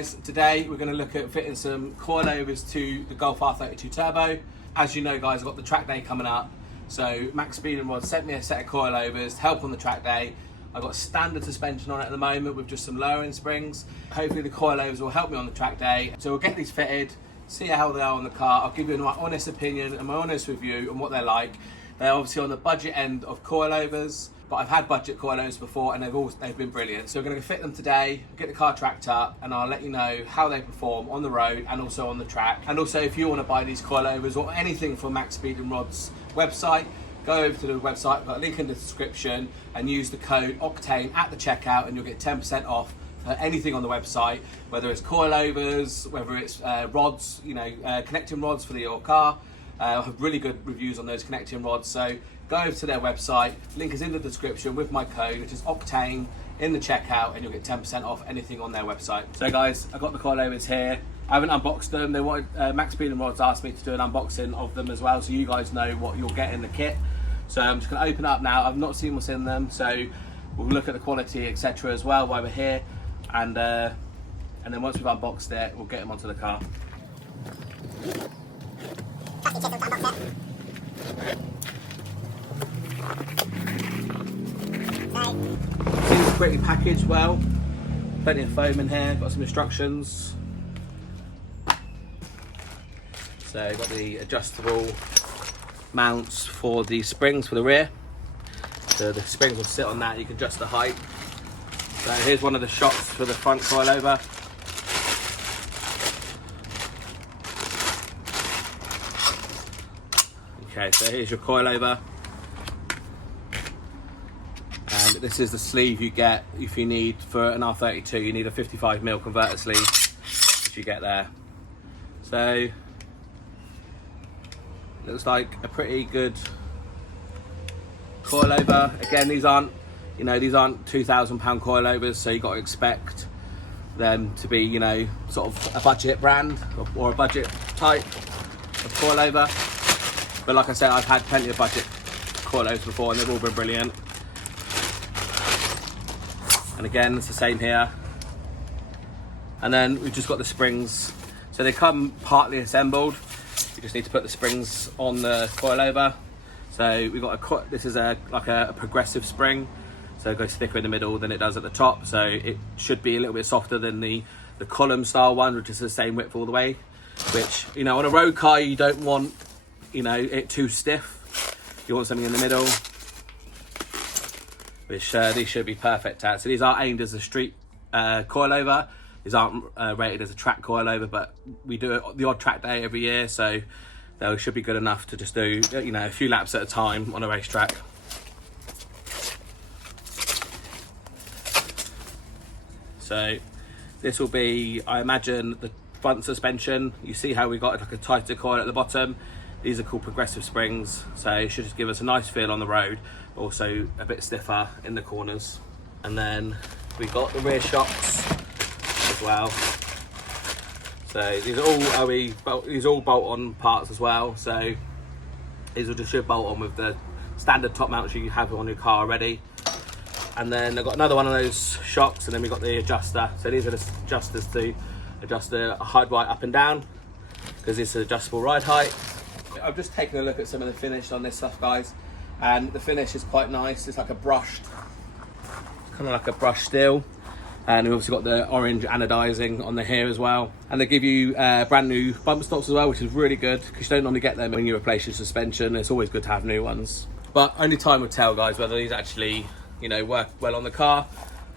guys, today we're going to look at fitting some coilovers to the Golf R32 Turbo. As you know guys, I've got the track day coming up, so Maxpeedingrods sent me a set of coilovers to help on the track day. I've got standard suspension on it at the moment with just some lowering springs. Hopefully the coilovers will help me on the track day. So we'll get these fitted, see how they are on the car. I'll give you my honest opinion and my honest review on what they're like. They're obviously on the budget end of coilovers, but I've had budget coilovers before and they've been brilliant. So we're going to fit them today, get the car tracked up, and I'll let you know how they perform on the road and also on the track. And also if you want to buy these coilovers or anything from Maxpeedingrods website, go over to the website, I've got a link in the description, and use the code Octane at the checkout and you'll get 10% off for anything on the website, whether it's coilovers, whether it's rods, connecting rods for your car. I have really good reviews on those connecting rods, so go over to their website, link is in the description with my code, which is Octane, in the checkout, and you'll get 10% off anything on their website. So guys, I've got the coilovers here. I haven't unboxed them. They wanted, Maxpeedingrods asked me to do an unboxing of them as well, so you guys know what you'll get in the kit. So I'm just going to open up now. I've not seen what's in them, so we'll look at the quality, etc. as well while we're here, and then once we've unboxed it, we'll get them onto the car. Seems pretty packaged well. Plenty of foam in here. Got some instructions. So got the adjustable mounts for the springs for the rear. So the springs will sit on that. You can adjust the height. So here's one of the shocks for the front coilover. Okay, so here's your coilover. And this is the sleeve you get if you need, for an R32, you need a 55mm converter sleeve, which you get there. So, looks like a pretty good coilover. Again, these aren't £2,000 coilovers, so you've got to expect them to be, sort of a budget brand or a budget type of coilover. But like I said, I've had plenty of budget coilovers before and they've all been brilliant. And again, it's the same here. And then we've just got the springs. So they come partly assembled. You just need to put the springs on the coilover. So we've got this is like a progressive spring. So it goes thicker in the middle than it does at the top. So it should be a little bit softer than the column style one, which is the same width all the way. Which, on a road car, you don't want it too stiff. You want something in the middle, which these should be perfect at. So these are aimed as a street coilover. These aren't rated as a track coilover, but we do the odd track day every year, so they should be good enough to just do a few laps at a time on a racetrack. So this will be, I imagine, the front suspension. You see how we got like a tighter coil at the bottom. These are called progressive springs, so it should just give us a nice feel on the road, but also a bit stiffer in the corners. And then we got the rear shocks as well. So these are all bolt-on parts as well. So these will just should bolt on with the standard top mounts you have on your car already. And then I've got another one of those shocks, and then we've got the adjuster. So these are the adjusters to adjust the height right up and down, because it's an adjustable ride height. I've just taken a look at some of the finish on this stuff, guys, and the finish is quite nice. It's like a brushed, kind of like a brushed steel, and we've also got the orange anodizing on the here as well. And they give you brand new bumper stocks as well, which is really good because you don't normally get them when you replace your suspension. It's always good to have new ones, but only time will tell, guys, whether these actually work well on the car.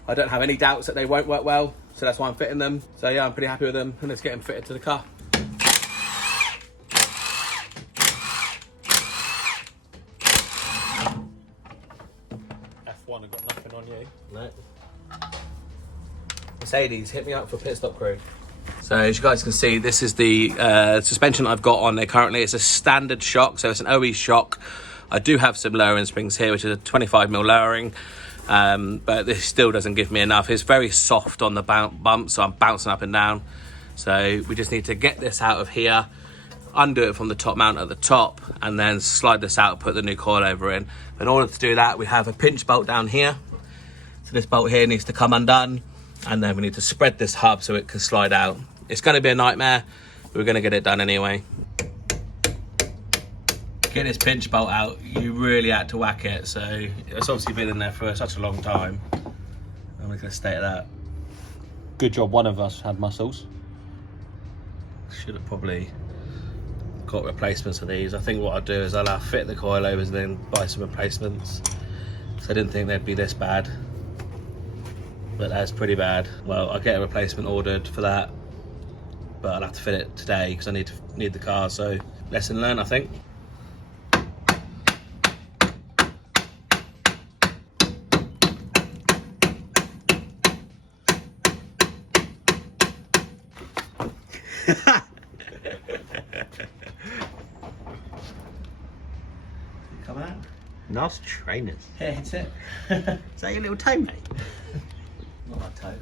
I don't have any doubts that they won't work well, so that's why I'm fitting them. So yeah, I'm pretty happy with them, and let's get them fitted to the car. I've got nothing on you. No. Mercedes, hit me up for pit stop crew. So as you guys can see, this is the suspension I've got on there currently. It's a standard shock, so it's an OE shock. I do have some lowering springs here, which is a 25mm lowering, but this still doesn't give me enough. It's very soft on the bump, so I'm bouncing up and down. So we just need to get this out of here, undo it from the top mount at the top, and then slide this out, put the new coilover in. In order to do that, we have a pinch bolt down here. So this bolt here needs to come undone, And then we need to spread this hub so it can slide out. It's going to be a nightmare, but we're going to get it done anyway. Get this pinch bolt out, you really had to whack it, so it's obviously been in there for such a long time. I'm not going to stay at that. Good job one of us had muscles. Should have probably got replacements for these. I think what I'll do is I'll fit the coilovers and then buy some replacements. So I didn't think they'd be this bad. But that's pretty bad. Well, I'll get a replacement ordered for that, but I'll have to fit it today because I need the car. So lesson learned, I think. Come out. Nice trainers. Yeah, hit it. Is that your little toe, mate? Not my toe.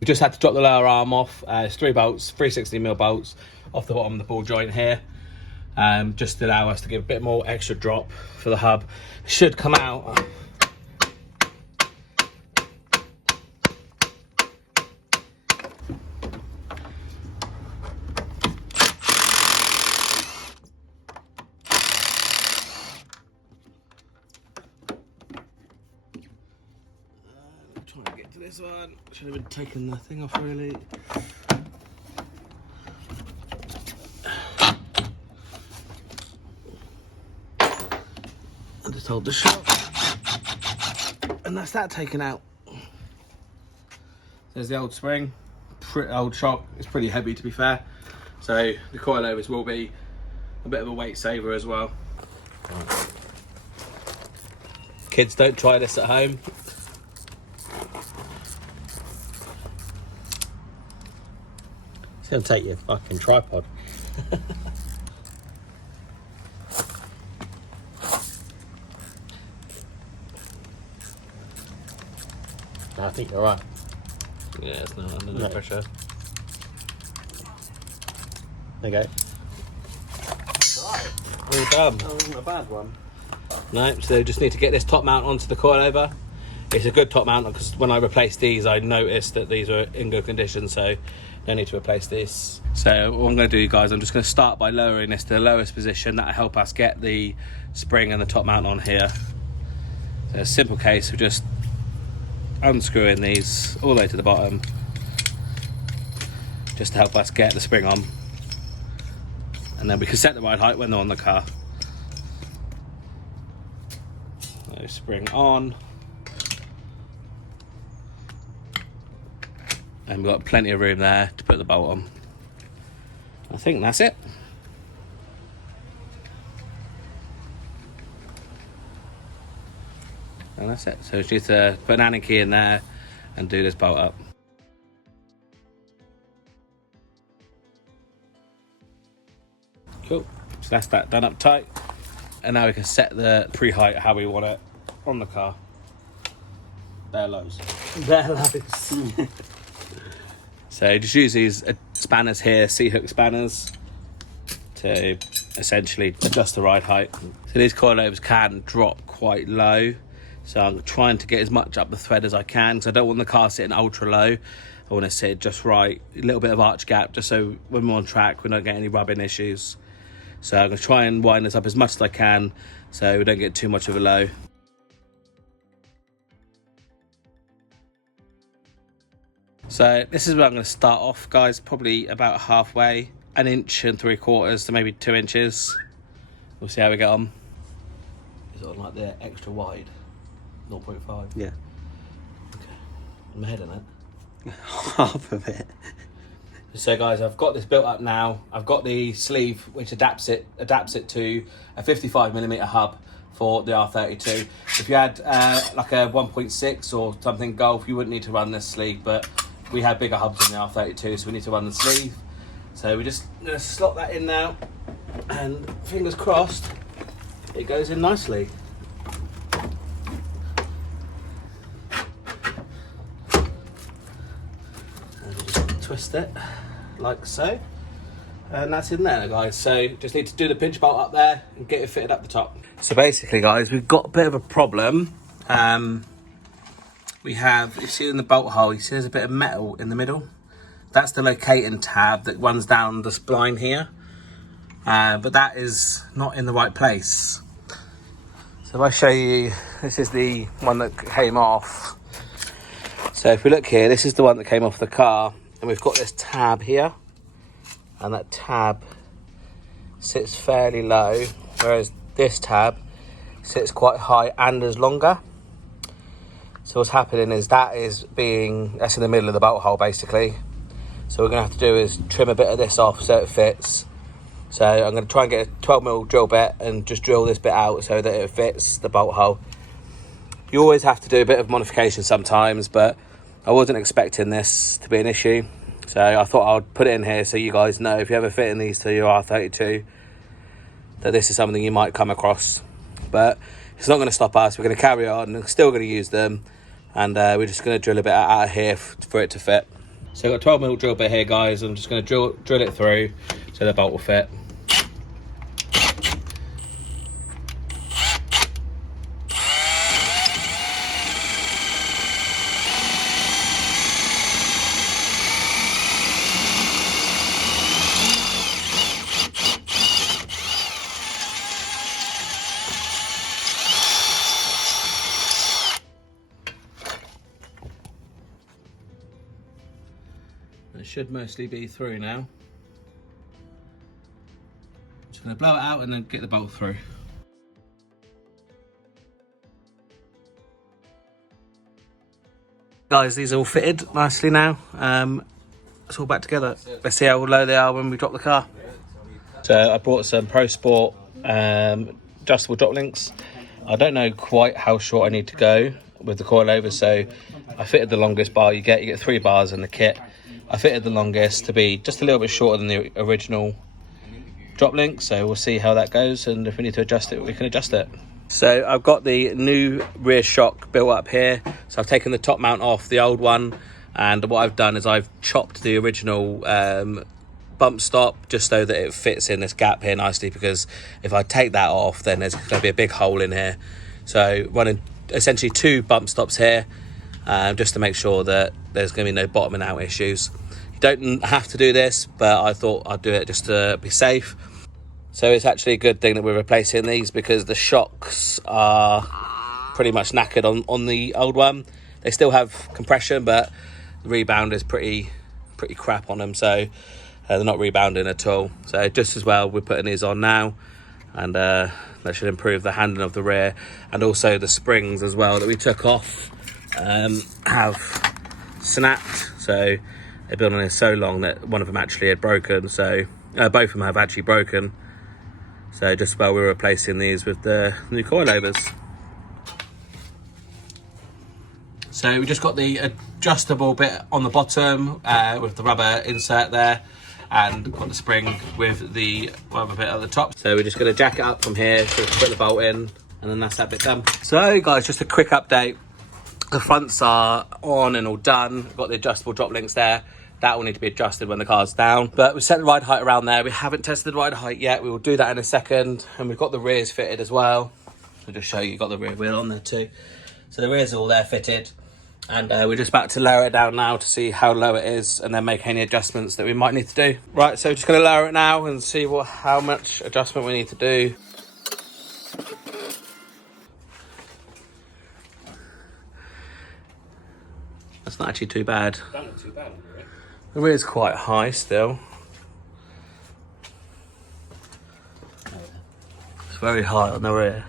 We just had to drop the lower arm off. It's 3 bolts, 360mm bolts off the bottom of the ball joint here. Just to allow us to give a bit more extra drop for the hub. It should come out. Trying to get to this one. Should have been taking the thing off really. I just hold the shock, and that's that taken out. There's the old spring, pretty old shock. It's pretty heavy to be fair, so the coilovers will be a bit of a weight saver as well. Right. Kids, don't try this at home. It's gonna take your fucking tripod. I think you're right. Yeah, it's not under no pressure. There you go. Right. All done. That wasn't a bad one. No, so just need to get this top mount onto the coilover. It's a good top mount because when I replaced these, I noticed that these were in good condition, so no need to replace this. So what I'm going to do, guys, I'm just going to start by lowering this to the lowest position. That'll help us get the spring and the top mount on here. So a simple case of just unscrewing these all the way to the bottom, just to help us get the spring on, and then we can set the right height when they're on the car. So spring on, and we've got plenty of room there to put the bolt on. I think that's it. And that's it. So just to put an Allen key in there and do this bolt up. Cool. So that's that done up tight. And now we can set the pre-height how we want it on the car. They're lows. They're lows. So just use these spanners here, C-hook spanners, to essentially adjust the ride height. So these coilovers can drop quite low. So I'm trying to get as much up the thread as I can, because I don't want the car sitting ultra low. I want to sit just right, a little bit of arch gap, just so when we're on track, we don't get any rubbing issues. So I'm going to try and wind this up as much as I can, so we don't get too much of a low. So this is where I'm going to start off, guys, probably about halfway, 1 3/4 inches to maybe 2 inches. We'll see how we get on. Is it on like the extra wide? 0.5? Yeah. Okay. I'm ahead on it. Half of it. So guys, I've got this built up now. I've got the sleeve which adapts it to a 55mm hub for the R32. If you had like a 1.6 or something Golf, you wouldn't need to run this sleeve, but we have bigger hubs in the R32, so we need to run the sleeve. So we're just gonna slot that in now, and fingers crossed, it goes in nicely. And just twist it like so. And that's in there, guys. So just need to do the pinch bolt up there and get it fitted up the top. So basically, guys, we've got a bit of a problem. We have, you see in the bolt hole, you see there's a bit of metal in the middle. That's the locating tab that runs down the spline here. But that is not in the right place. So if I show you, this is the one that came off. So if we look here, this is the one that came off the car. And we've got this tab here. And that tab sits fairly low, whereas this tab sits quite high and is longer. So what's happening is that's in the middle of the bolt hole basically. So what we're gonna have to do is trim a bit of this off so it fits. So I'm gonna try and get a 12mm drill bit and just drill this bit out so that it fits the bolt hole. You always have to do a bit of modification sometimes, but I wasn't expecting this to be an issue. So I thought I'd put it in here so you guys know if you ever fit in these to your R32 that this is something you might come across. But it's not going to stop us. We're going to carry on. We're still going to use them. And we're just going to drill a bit out of here for it to fit. So I've got a 12mm drill bit here, guys. I'm just going to drill it through so the bolt will fit. It should mostly be through now. Just going to blow it out and then get the bolt through. Guys, these are all fitted nicely now. It's all back together. Let's see how low they are when we drop the car. So I brought some Pro Sport adjustable drop links. I don't know quite how short I need to go with the coilover, so I fitted the longest bar you get. You get 3 bars in the kit. I fitted the longest to be just a little bit shorter than the original drop link, so we'll see how that goes, and if we need to adjust it, we can adjust it. So I've got the new rear shock built up here. So I've taken the top mount off the old one, and what I've done is I've chopped the original bump stop just so that it fits in this gap here nicely, because if I take that off then there's going to be a big hole in here. So running essentially 2 bump stops here, just to make sure that there's going to be no bottoming out issues. You don't have to do this, but I thought I'd do it just to be safe. So it's actually a good thing that we're replacing these, because the shocks are pretty much knackered on the old one. They still have compression, but the rebound is pretty crap on them, so they're not rebounding at all. So just as well we're putting these on now, and that should improve the handling of the rear, and also the springs as well that we took off have snapped. So they've been on here so long that one of them actually had broken, so both of them have actually broken. So just while we're replacing these with the new coilovers. So we just got the adjustable bit on the bottom with the rubber insert there, and got the spring with the rubber bit at the top. So we're just going to jack it up from here to put the bolt in, and then that's that bit done. So guys, just a quick update. The fronts are on and all done. We've got the adjustable drop links there. That will need to be adjusted when the car's down. But we set the ride height around there. We haven't tested the ride height yet. We will do that in a second. And we've got the rears fitted as well. I'll just show you, got the rear wheel on there too. So the rears are all there fitted. And we're just about to lower it down now to see how low it is, and then make any adjustments that we might need to do. Right, so we're just going to lower it now and see how much adjustment we need to do. That's not actually too bad. Not too bad, right? The rear's quite high still. It's very high on the rear,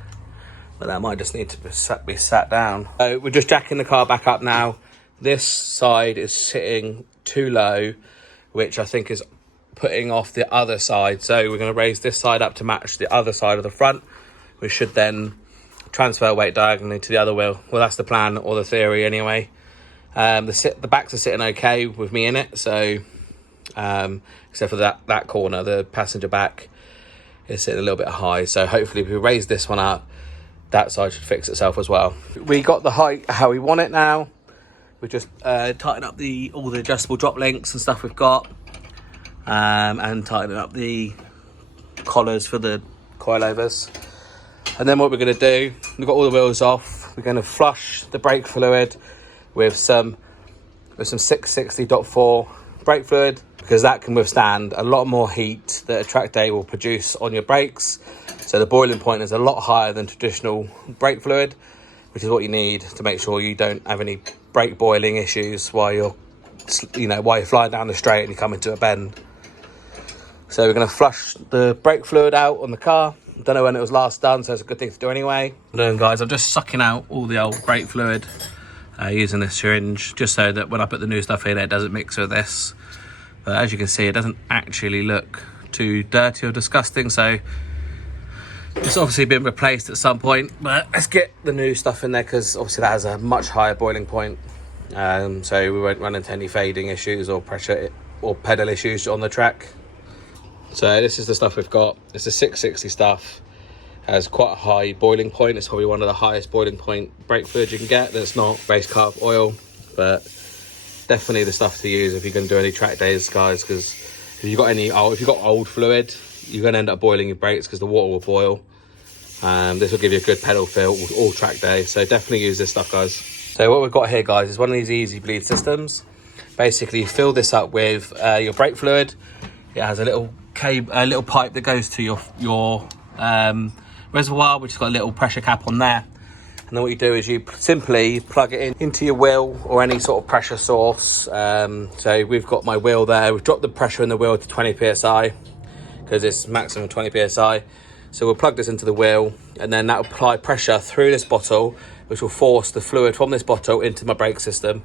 but that might just need to be sat down. So we're just jacking the car back up now. This side is sitting too low, which I think is putting off the other side. So we're going to raise this side up to match the other side of the front. We should then transfer weight diagonally to the other wheel. Well, that's the plan, or the theory anyway. The backs are sitting okay with me in it, so except for that corner, the passenger back is sitting a little bit high. So hopefully if we raise this one up, that side should fix itself as well. We got the height how we want it now. We just tighten up all the adjustable drop links and stuff we've got. and tightening up the collars for the coilovers. And then what we're going to do, we've got all the wheels off, we're going to flush the brake fluid with some 660.4 brake fluid, because that can withstand a lot more heat that a track day will produce on your brakes. So the boiling point is a lot higher than traditional brake fluid, which is what you need to make sure you don't have any brake boiling issues while you're flying down the straight and you come into a bend. So we're going to flush the brake fluid out on the car. Don't know when it was last done, so it's a good thing to do anyway. Then guys, I'm just sucking out all the old brake fluid using this syringe, just so that when I put the new stuff in, it doesn't mix with this. But as you can see, it doesn't actually look too dirty or disgusting, so it's obviously been replaced at some point. But let's get the new stuff in there, because obviously that has a much higher boiling point, so we won't run into any fading issues or pressure or pedal issues on the track. So this is the stuff we've got. It's the 660 stuff. Has quite a high boiling point. It's probably one of the highest boiling point brake fluid you can get that's not race carb oil, but definitely the stuff to use if you're going to do any track days, guys, because if you've got old fluid, you're going to end up boiling your brakes because the water will boil. This will give you a good pedal feel all track day, so definitely use this stuff, guys. So what we've got here, guys, is one of these easy bleed systems. Basically, you fill this up with your brake fluid. It has a little pipe that goes to your reservoir, which has got a little pressure cap on there. And then what you do is you simply plug it into your wheel or any sort of pressure source. So we've got my wheel there. We've dropped the pressure in the wheel to 20 psi because it's maximum 20 psi. So we'll plug this into the wheel, and then that will apply pressure through this bottle, which will force the fluid from this bottle into my brake system.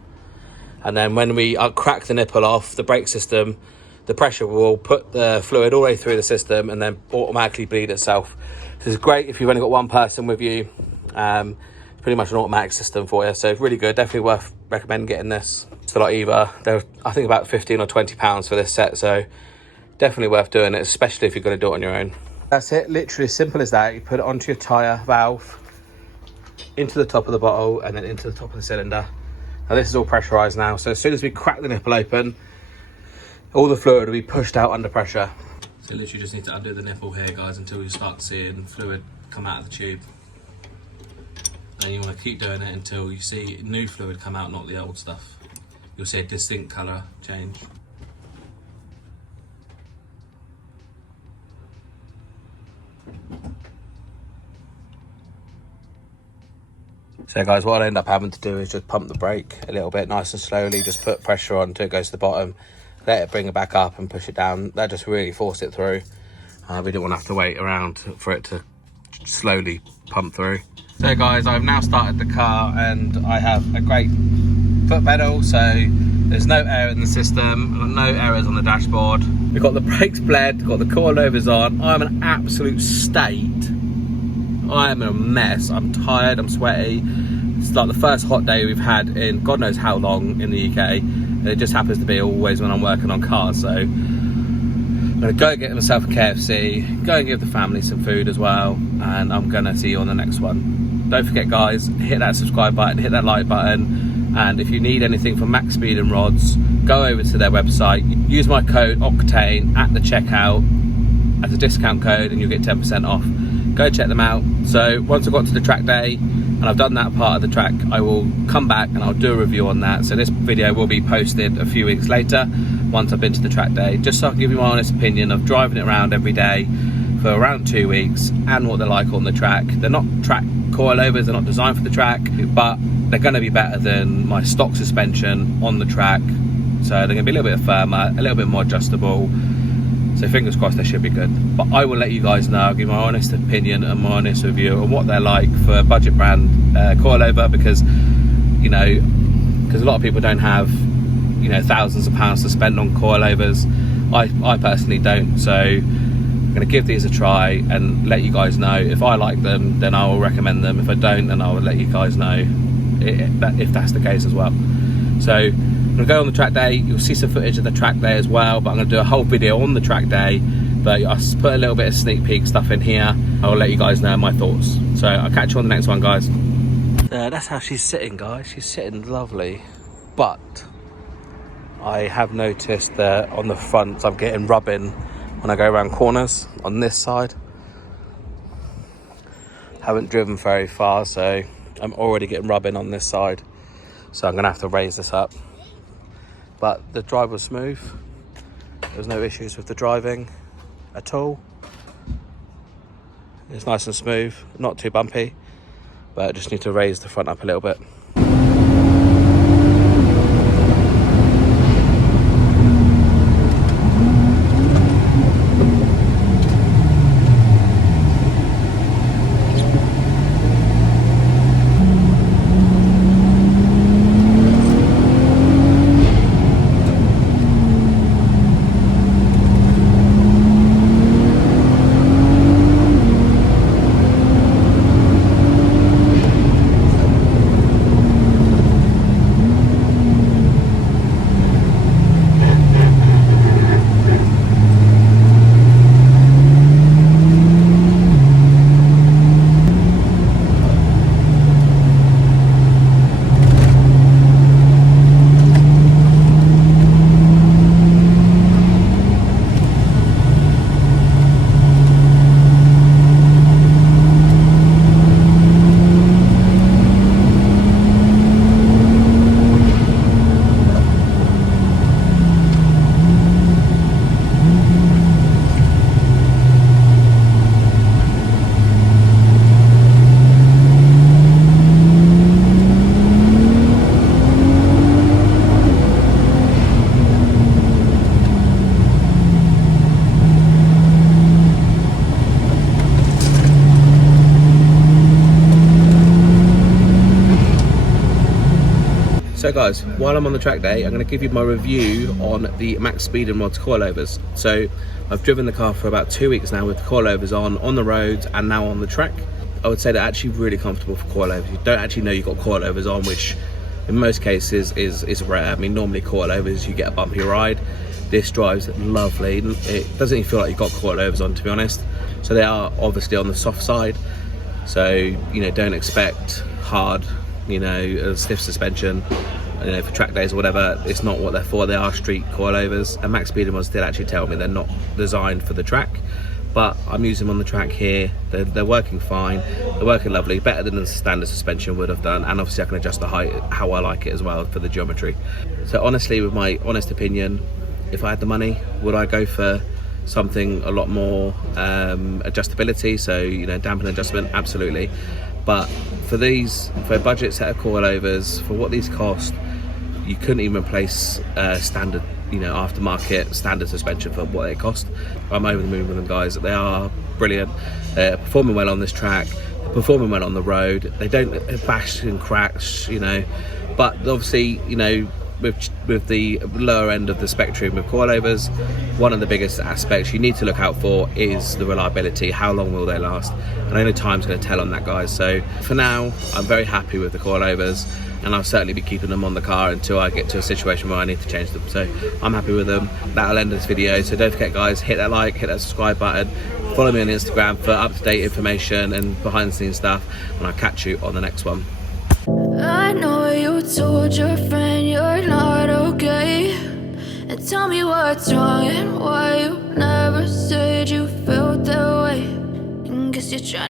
And then when we crack the nipple off the brake system, the pressure will put the fluid all the way through the system and then automatically bleed itself. This is great if you've only got one person with you. It's pretty much an automatic system for you, so it's really good. Definitely worth recommending getting this. It's a lot either. They're, I think, about 15 or 20 pounds for this set, so definitely worth doing it, especially if you're going to do it on your own. That's it, literally as simple as that. You put it onto your tyre valve, into the top of the bottle, and then into the top of the cylinder. Now this is all pressurised now, so as soon as we crack the nipple open, all the fluid will be pushed out under pressure. So literally just need to undo the nipple here, guys, until you start seeing fluid come out of the tube. And you want to keep doing it until you see new fluid come out, not the old stuff. You'll see a distinct colour change. So guys, what I'll end up having to do is just pump the brake a little bit, nice and slowly, just put pressure on until it goes to the bottom, let it bring it back up and push it down. That just really forced it through. We didn't want to have to wait around for it to slowly pump through. So guys, I've now started the car and I have a great foot pedal, so there's no error in the system, no errors on the dashboard. We've got the brakes bled, got the coilovers on. I'm an absolute state. I am in a mess. I'm tired, I'm sweaty. It's like the first hot day we've had in God knows how long in the UK. And it just happens to be always when I'm working on cars. So I'm gonna go get myself a KFC, go and give the family some food as well, and I'm gonna see you on the next one. Don't forget, guys, hit that subscribe button, hit that like button, and if you need anything from Maxpeedingrods, go over to their website, use my code Octane at the checkout as a discount code and you'll get 10% off. Go check them out. So once I got to the track day and I've done that part of the track, I will come back and I'll do a review on that. So this video will be posted a few weeks later once I've been to the track day, just so I can give you my honest opinion of driving it around every day for around 2 weeks and what they're like on the track. They're not track coilovers, they're not designed for the track, but they're going to be better than my stock suspension on the track. So they're going to be a little bit firmer, a little bit more adjustable. So fingers crossed they should be good. But I will let you guys know, I'll give my honest opinion and my honest review on what they're like for a budget brand coilover, because, you know, because a lot of people don't have, you know, thousands of pounds to spend on coilovers. I personally don't. So I'm going to give these a try and let you guys know. If I like them, then I will recommend them. If I don't, then I will let you guys know if that's the case as well. So I'm going to go on the track day. You'll see some footage of the track day as well, but I'm going to do a whole video on the track day. But I'll put a little bit of sneak peek stuff in here. I'll let you guys know my thoughts. So I'll catch you on the next one, guys. That's how she's sitting, guys. She's sitting lovely. But I have noticed that on the front I'm getting rubbing when I go around corners on this side. Haven't driven very far, so I'm already getting rubbing on this side. So I'm gonna have to raise this up. But the drive was smooth. There was no issues with the driving at all. It's nice and smooth, not too bumpy, but I just need to raise the front up a little bit. So guys, while I'm on the track day, I'm going to give you my review on the Maxpeedingrods Coilovers. So I've driven the car for about 2 weeks now with the coilovers on the roads and now on the track. I would say they're actually really comfortable for coilovers. You don't actually know you've got coilovers on, which in most cases is rare. I mean, normally coilovers, you get a bumpy ride. This drives lovely. It doesn't even feel like you've got coilovers on, to be honest. So they are obviously on the soft side. So, you know, don't expect hard, you know, a stiff suspension, you know, for track days or whatever. It's not what they're for. They are street coilovers, and Maxpeedingrods did actually tell me they're not designed for the track, but I'm using them on the track here. They're working fine, they're working lovely, better than the standard suspension would have done, and obviously I can adjust the height how I like it as well for the geometry. So honestly, with my honest opinion, if I had the money, would I go for something a lot more adjustability, so, you know, dampen adjustment? Absolutely. But for a budget set of coilovers, for what these cost, you couldn't even replace standard, you know, aftermarket standard suspension for what they cost. I'm over the moon with them, guys. They are brilliant. They're performing well on this track, they're performing well on the road. They don't bash and crash, you know, but obviously, you know, with the lower end of the spectrum of coilovers, one of the biggest aspects you need to look out for is the reliability. How long will they last? And only time's going to tell on that, guys. So for now, I'm very happy with the coilovers, and I'll certainly be keeping them on the car until I get to a situation where I need to change them. So I'm happy with them. That'll end this video. So don't forget, guys, hit that like, hit that subscribe button, follow me on Instagram for up-to-date information and behind-the-scenes stuff, and I'll catch you on the next one. I know you told your friend you're not okay, and tell me what's wrong and why you never said you felt that way. And guess you're trying